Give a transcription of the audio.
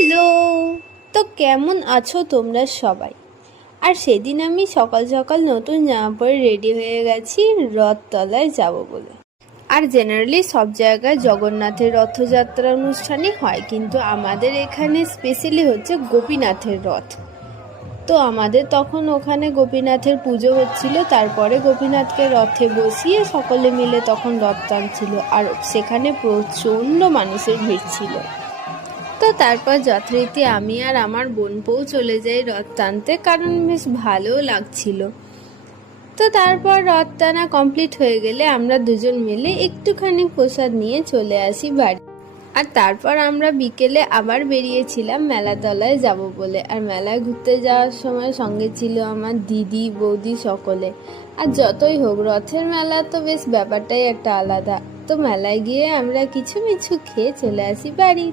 Hello. তো কেমন আছো তোমরা সবাই? আর সেদিন আমি সকাল সকাল নতুন জামা পরে রেডি হয়ে গেছি রথতলায় যাব বলে। আর জেনারেলি সব জায়গায় জগন্নাথের রথযাত্রা অনুষ্ঠানই হয়, কিন্তু আমাদের এখানে স্পেশালি হচ্ছে গোপীনাথের রথ। তো আমাদের তখন ওখানে গোপীনাথের পুজো হচ্ছিল, তারপরে গোপীনাথকে রথে বসিয়ে সকলে মিলে তখন রথ টানছিল, আর সেখানে প্রচণ্ড মানুষের ভিড় ছিল। তো তারপর যথারীতি আমি আর আমার বোনপোও চলে যাই রথ টানতে, কারণ বেশ ভালোও লাগছিল। তো তারপর রথ টানা কমপ্লিট হয়ে গেলে আমরা দুজন মিলে একটুখানি প্রসাদ নিয়ে চলে আসি বাড়ি। আর তারপর আমরা বিকেলে আবার বেরিয়েছিলাম মেলাতলায় যাব বলে। আর মেলায় ঘুরতে যাওয়ার সময় সঙ্গে ছিল আমার দিদি বৌদি সকলে। আর যতই হোক রথের মেলা তো বেশ ব্যাপারটাই একটা আলাদা। তো মেলায় গিয়ে আমরা কিছু মিছু খেয়ে চলে আসি বাড়ি।